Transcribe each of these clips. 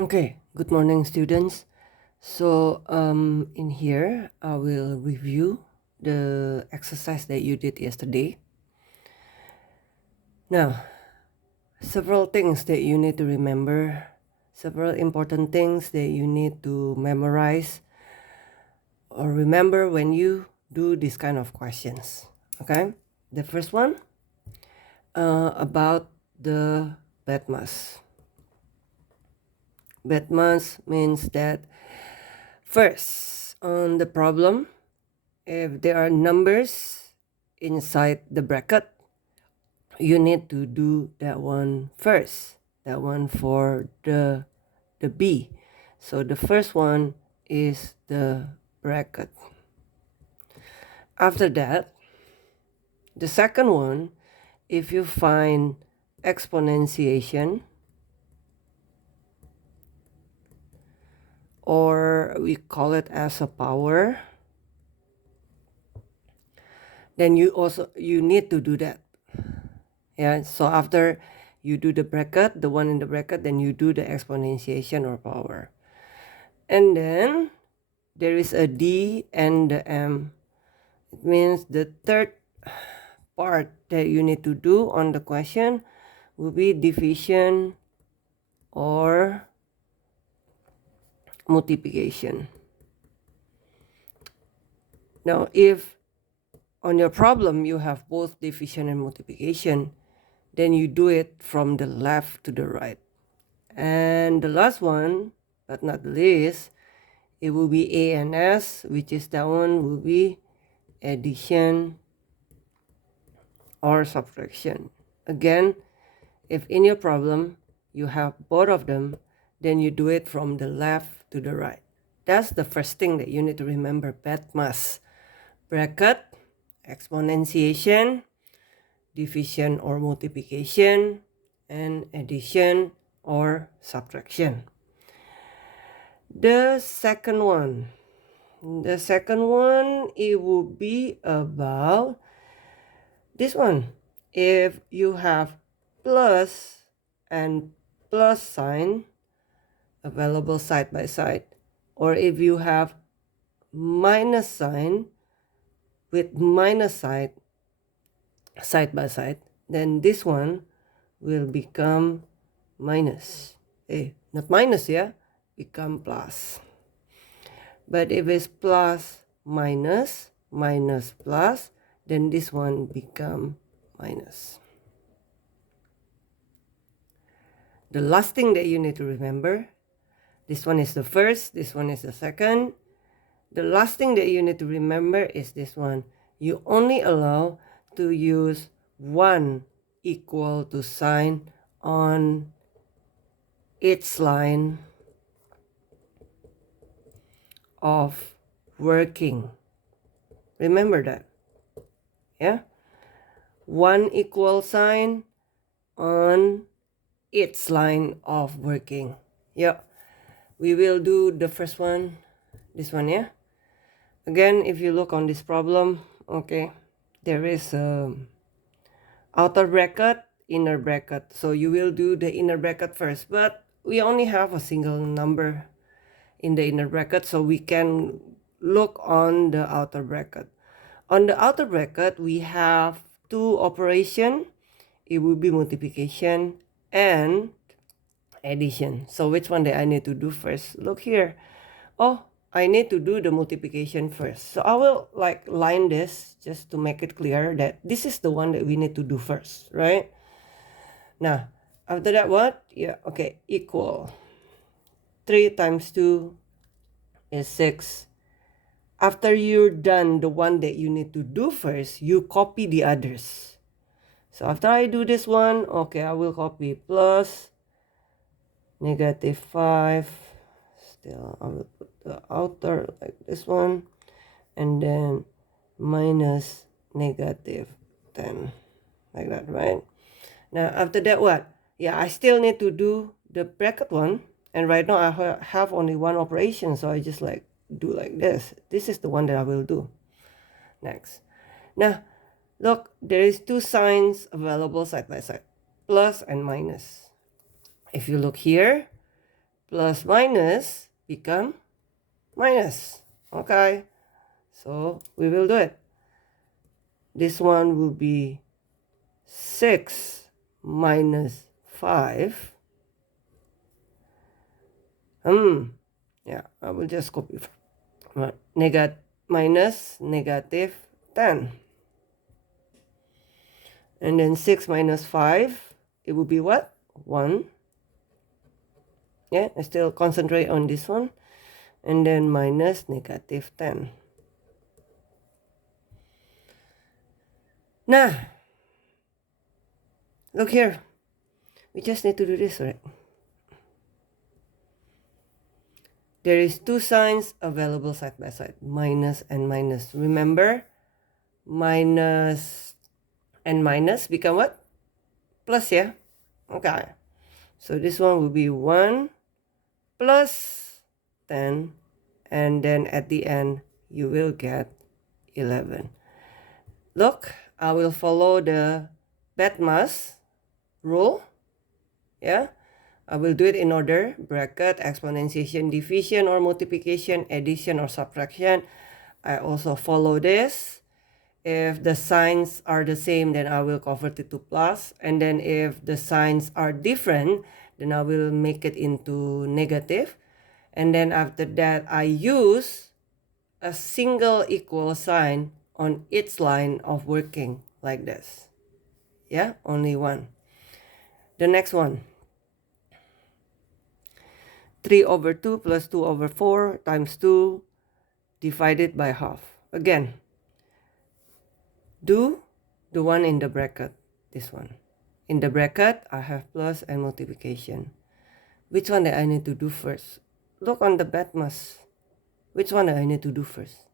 Okay, good morning, students. So, in here, I will review the exercise that you did yesterday. Now, several things that you need to remember, several important things that you need to memorize or remember when you do this kind of questions. Okay, the first one about the BETMAS. BETMAS means that first on the problem, if there are numbers inside the bracket, you need to do that one first. That one for the B. So the first one is the bracket. After that, the second one, if you find exponentiation, or we call it as a power, then you need to do that. Yeah, so after you do the bracket, the one in the bracket, then you do the exponentiation or power. And then there is a D and the M. It means the third part that you need to do on the question will be division or multiplication. Now, if on your problem you have both division and multiplication, then you do it from the left to the right. And the last one, but not the least, it will be A and S, which is that one will be addition or subtraction. Again, if in your problem you have both of them, then you do it from the left to the right. That's the first thing that you need to remember. BETMAS. Bracket, exponentiation, division or multiplication, and addition or subtraction. The second one, it will be about this one. If you have plus and plus sign available side by side, or if you have minus sign with minus side by side, then this one will become minus. Not minus, yeah, become plus. But if it's plus minus minus plus, then this one become minus. The last thing that you need to remember, this one is the first, this one is the second. The last thing that you need to remember is this one. You only allow to use one equal to sign on each line of working. Remember that. Yeah? One equal sign on each line of working. Yeah. We will do the first one, this one, yeah? Again, if you look on this problem, okay, there is a outer bracket, inner bracket. So you will do the inner bracket first, but we only have a single number in the inner bracket, so we can look on the outer bracket. On the outer bracket, we have two operation. It will be multiplication and addition. So which one that I need to do first? Look here. Oh, I need to do the multiplication first. So I will like line this just to make it clear that this is the one that we need to do first, right? Now, after that what? Yeah, okay, equal. 3 times 2 is 6. After you're done the one that you need to do first, you copy the others. So after I do this one, okay, I will copy plus negative 5. Still, I will put the outer like this one. And then minus negative 10. Like that, right? Now, after that, what? Yeah, I still need to do the bracket one. And right now, I have only one operation. So I just like do like this. This is the one that I will do. Next. Now, look, there is two signs available side by side. Plus and minus. If you look here, plus minus become minus. Okay, so we will do it. This one will be 6 minus 5. Yeah, I will just copy minus negative 10. And then 6 minus 5, it will be what? 1. Yeah, I still concentrate on this one. And then minus negative 10. Now, look here. We just need to do this, right? There is 2 signs available side by side, minus and minus. Remember, minus and minus become what? Plus, yeah? Okay. So this one will be 1 plus 10. And then at the end, you will get 11. Look, I will follow the BEDMAS rule. Yeah, I will do it in order: bracket, exponentiation, division or multiplication, addition or subtraction. I also follow this. If the signs are the same, then I will convert it to plus. And then if the signs are different, then I will make it into negative. And then after that, I use a single equal sign on each line of working like this. Yeah, only one. The next one. 3 over 2 plus 2 over 4 times 2 divided by half. Again, do the one in the bracket, this one. In the bracket, I have plus and multiplication. Which one that I need to do first? Look on the BEDMAS. Which one that I need to do first?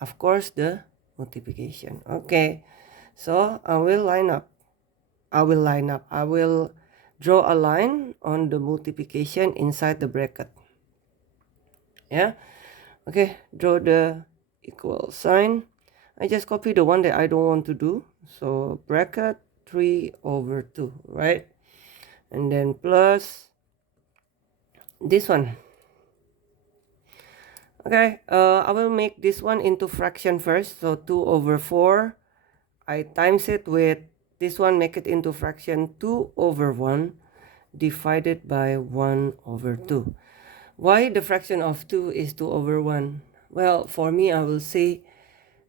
Of course, the multiplication. Okay, so I will line up. I will draw a line on the multiplication inside the bracket. Yeah, okay, draw the equal sign. I just copy the one that I don't want to do. So bracket 3 over 2, right? And then plus this one. Okay, I will make this one into fraction first. So 2 over 4, I times it with this one, make it into fraction 2 over 1 divided by 1 over 2. Why the fraction of 2 is 2 over 1? Well, for me, I will say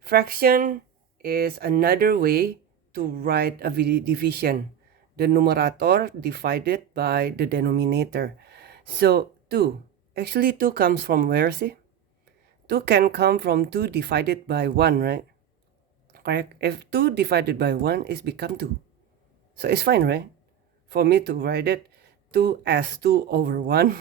fraction is another way to write a division. The numerator divided by the denominator. So 2. Actually, 2 comes from where, see? 2 can come from 2 divided by 1, right? Correct? If 2 divided by 1 is become 2. So it's fine, right? For me to write it 2 as 2 over 1.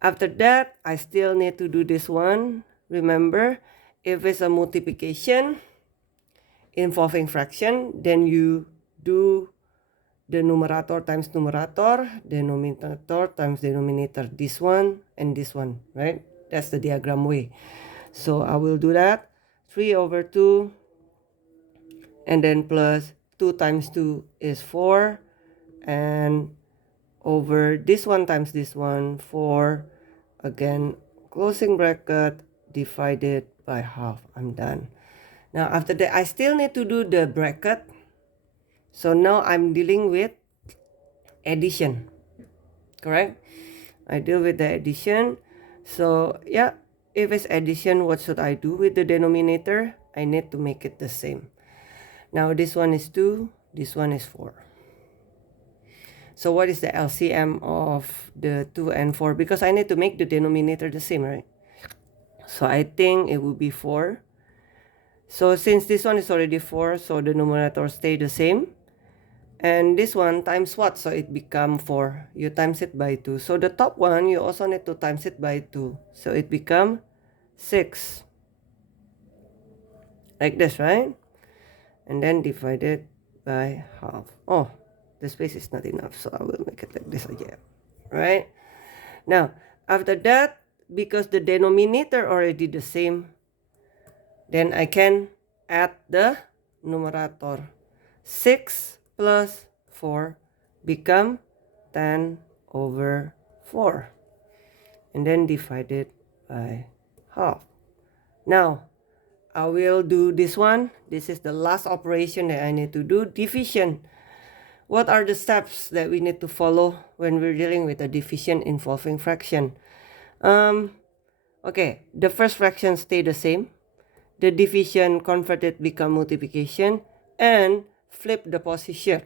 After that, I still need to do this one. Remember, if it's a multiplication involving fraction, then you do the numerator times numerator, denominator times denominator, this one and this one, right? That's the diagram way. So I will do that. 3 over 2 and then plus 2 times 2 is 4 and over this one times this one, 4, again, closing bracket, divided by half. I'm done. Now after that, I still need to do the bracket. So now I'm dealing with addition, correct? I deal with the addition. So yeah, if it's addition, what should I do with the denominator? I need to make it the same. Now this one is 2, this one is 4. So what is the LCM of the 2 and 4? Because I need to make the denominator the same, right? So I think it will be 4. So since this one is already 4, so the numerator stay the same. And this one times what? So it become 4. You times it by 2. So the top one, you also need to times it by 2. So it become 6. Like this, right? And then divided by half. Oh, the space is not enough, so I will make it like this again, right? Now, after that, because the denominator already the same, then I can add the numerator. 6 plus 4 become 10 over 4. And then divided by half. Now, I will do this one. This is the last operation that I need to do, division. What are the steps that we need to follow when we're dealing with a division involving fraction? Okay, the first fraction stay the same. The division converted become multiplication and flip the position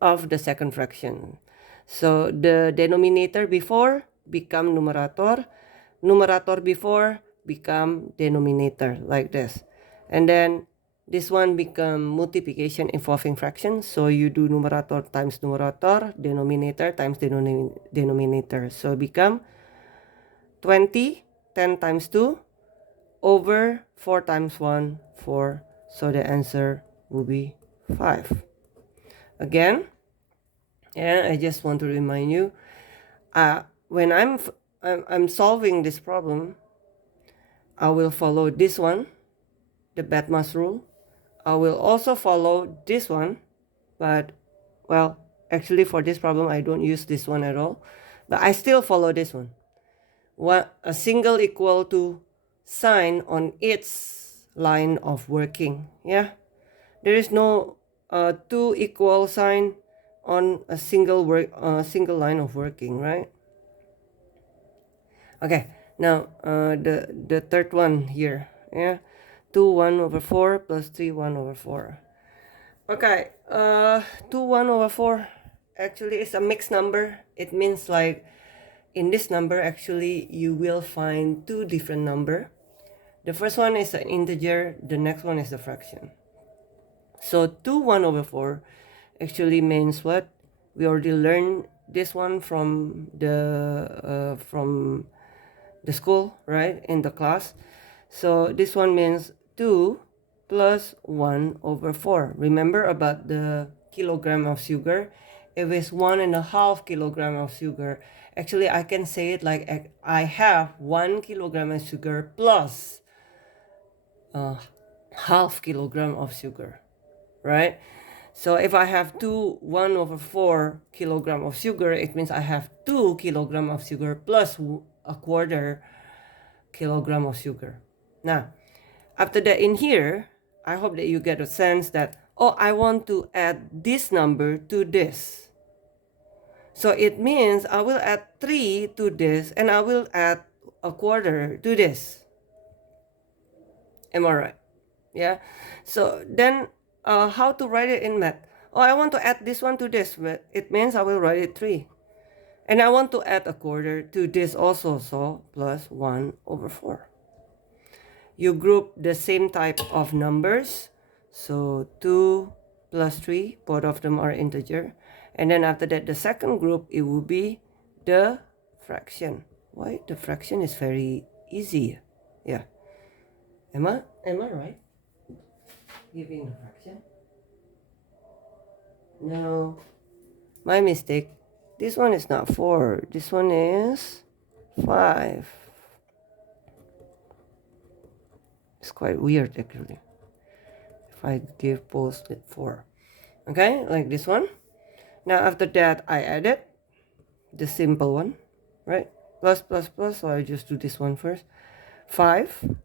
of the second fraction. So the denominator before become numerator, numerator before become denominator, like this. And then this one become multiplication involving fractions. So you do numerator times numerator, denominator times denominator. So become 20, 10 times 2 over 4 times 1, 4. So the answer will be 5. Again, and I just want to remind you, when I'm solving this problem, I will follow this one, the BATMAS rule. I will also follow this one, but, well, actually for this problem, I don't use this one at all. But I still follow this one. A single equal to sign on its line of working. Yeah, there is no two equal sign on a single line of working, right? Okay, now the third one here. Yeah, 2 1 over 4 plus 3 1 over 4. Okay, 2 1 over 4 actually is a mixed number. It means like in this number actually you will find two different number. The first one is an integer, the next one is a fraction. So 2 1 over 4 actually means what? We already learned this one from the school, right? In the class. So this one means 2 plus 1 over 4. Remember about the kilogram of sugar? If it's 1.5 kilogram of sugar, actually I can say it like I have 1 kilogram of sugar plus half kilogram of sugar, right? So if I have 1 over 4 kilogram of sugar, it means I have 2 kilogram of sugar plus a quarter kilogram of sugar. Now, after that in here, I hope that you get a sense that, oh, I want to add this number to this. So it means I will add 3 to this and I will add a quarter to this. Am I right? Yeah. So then how to write it in math? Oh, I want to add this one to this. It means I will write it 3. And I want to add a quarter to this also. So plus 1 over 4. You group the same type of numbers. So 2 plus 3, both of them are integer. And then after that, the second group, it will be the fraction. Why? The fraction is very easy. Yeah. Am I right? Giving the fraction? No. My mistake. This one is not 4. This one is 5. It's quite weird actually. If I give both 4. Okay, like this one. Now after that, I added the simple one, right? Plus, plus, plus. So I just do this one first. 5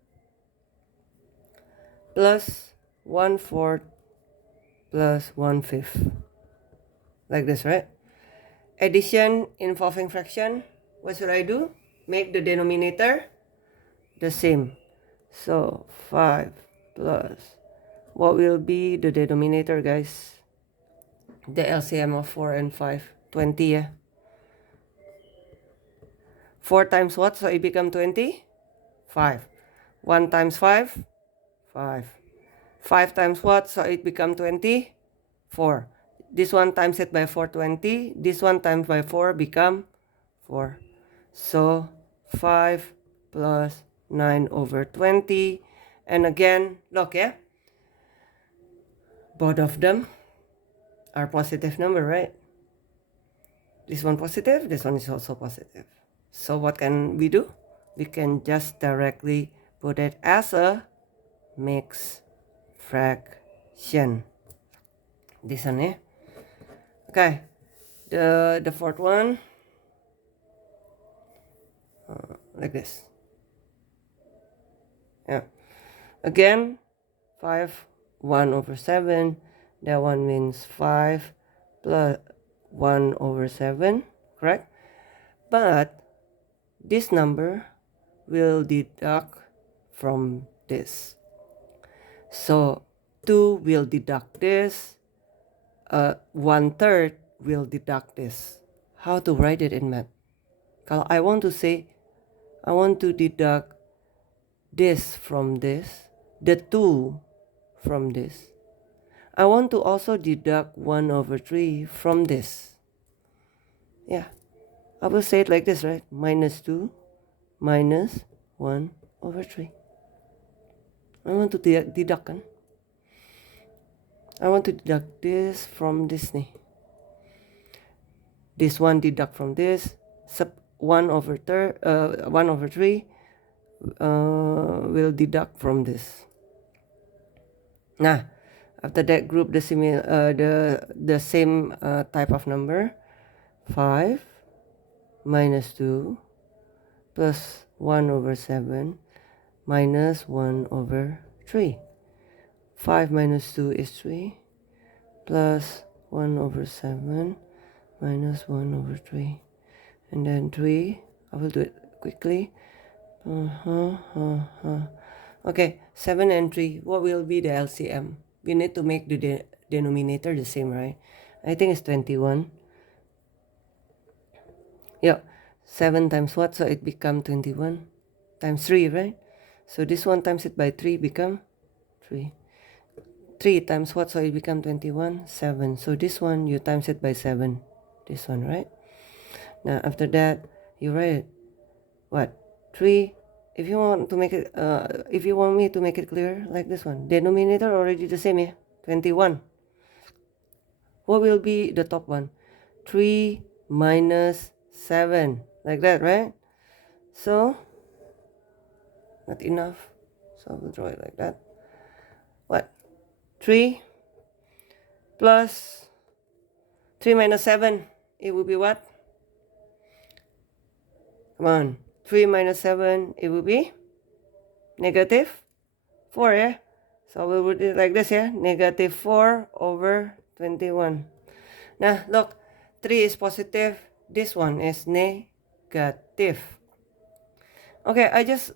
plus 1/4 plus 1/5. Like this, right? Addition involving fraction. What should I do? Make the denominator the same. So 5 plus, what will be the denominator, guys? The LCM of 4 and 5. 20, yeah? 4 times what? So it become 20? 5. 1 times 5? 5. 5 times what? So it become 20? 4. This one times it by 4, 20. This one times by 4 become 4. So 5 plus 9 over 20. And again, look, yeah? Both of them are positive number, right? This one positive, this one is also positive. So what can we do? We can just directly put it as a mixed fraction. This one, yeah? Okay, the fourth one. like this. Yeah. Again, 5, 1 over 7. That one means 5 plus 1 over 7, correct? But this number will deduct from this. So 2 will deduct this. 1/3 will deduct this. How to write it in math? Kalau I want to say, I want to deduct this from this, the 2 from this. I want to also deduct 1 over 3 from this. Yeah, I will say it like this, right? Minus 2 minus 1 over 3. I want to deduct, kan? I want to deduct this from this nih. This one deduct from this. 1 over 3 will deduct from this. Nah, after that, group the same type of number. 5 minus 2 plus 1 over 7 minus 1 over 3. 5 minus 2 is 3 plus 1 over 7 minus 1 over 3. And then 3, I will do it quickly. Okay, 7 and 3, what will be the LCM? We need to make the denominator the same, right? I think it's 21. Yeah, 7 times what? So it become 21 times 3, right? So this one times it by 3 become 3. 3 times what? So it become 21, 7. So this one, you times it by 7. This one, right? Now, after that, you write it. What? 3. If you want to make it, if you want me to make it clear, like this one. Denominator already the same, yeah? 21. What will be the top one? 3 minus 7. Like that, right? So, not enough. So, I will draw it like that. What? 3 plus 3 minus 7. It will be what? Come on. 3 minus 7, it will be negative 4, yeah? So we will do it like this, yeah? Negative 4 over 21. Now, look. 3 is positive. This one is negative. Okay, I just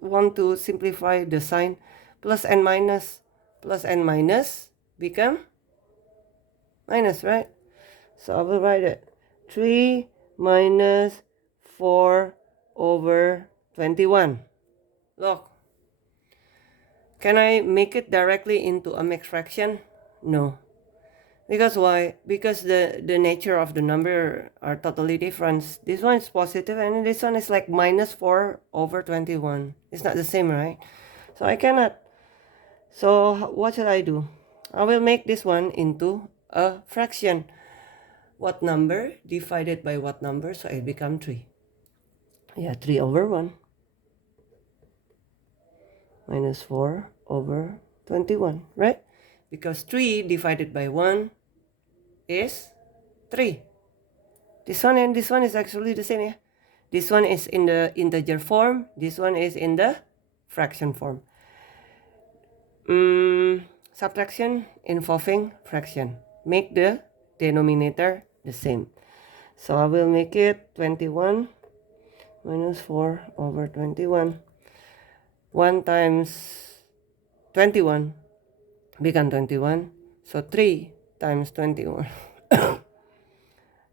want to simplify the sign. Plus and minus. Plus and minus become minus, right? So I will write it. 3 minus 4 over 21. Look. Can I make it directly into a mixed fraction? No. Because why? Because the nature of the number are totally different. This one is positive and this one is like minus 4 over 21. It's not the same, right? So I cannot. So what should I do? I will make this one into a fraction. What number divided by what number? So it become 3. Yeah, 3 over 1. Minus 4 over 21, right? Because 3 divided by 1 is 3. This one and this one is actually the same, yeah? This one is in the integer form. This one is in the fraction form. Subtraction involving fraction. Make the denominator the same. So I will make it 21 minus 4 over 21. 1 times 21 become 21. So 3 times 21.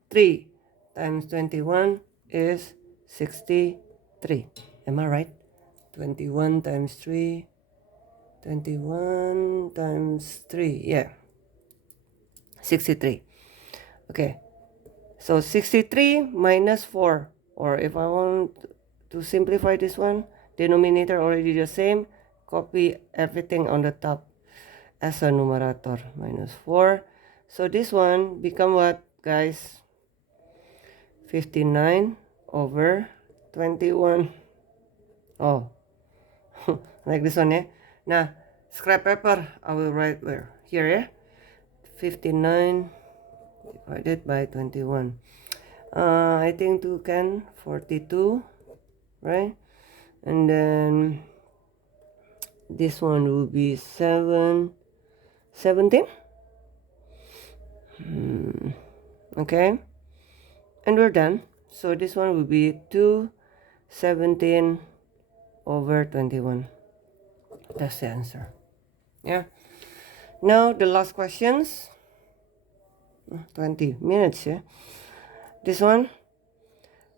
3 times 21 is 63. Am I right? 21 times 3. 21 times 3. Yeah. 63. Okay. So 63 minus 4. Or if I want to simplify this one, denominator already the same. Copy everything on the top as a numerator. Minus 4. So this one become what, guys? 59 over 21. Oh. Like this one, yeah? Now, scrap paper, I will write where? Here, yeah? 59 divided by 21. I think 2 can 42 right? And then this one will be 17. Okay, and we're done. So this one will be 217 over 21. That's the answer. Yeah. Now the last questions. 20 minutes, yeah. This one,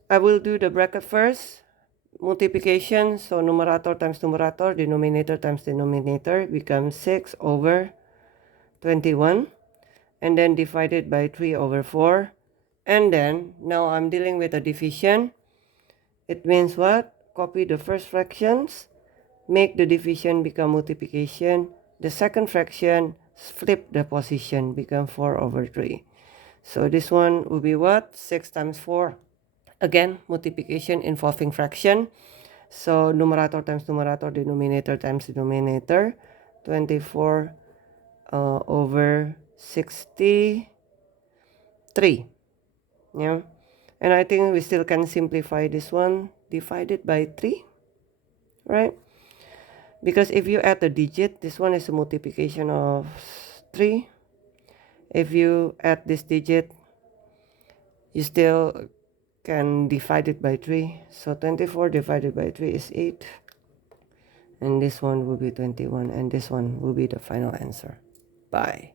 I will do the bracket first. Multiplication, so numerator times numerator, denominator times denominator becomes 6 over 21. And then divided by 3 over 4. And then, now I'm dealing with a division. It means what? Copy the first fractions, make the division become multiplication. The second fraction, flip the position, become 4 over 3. So this one will be what? 6 times 4. Again, multiplication involving fraction. So numerator times numerator, denominator times denominator. 24 over 63. Yeah. And I think we still can simplify this one. Divided by 3. Right? Because if you add the digit, this one is a multiplication of 3. If you add this digit, you still can divide it by 3. So 24 divided by 3 is 8. And this one will be 21. And this one will be the final answer. Bye.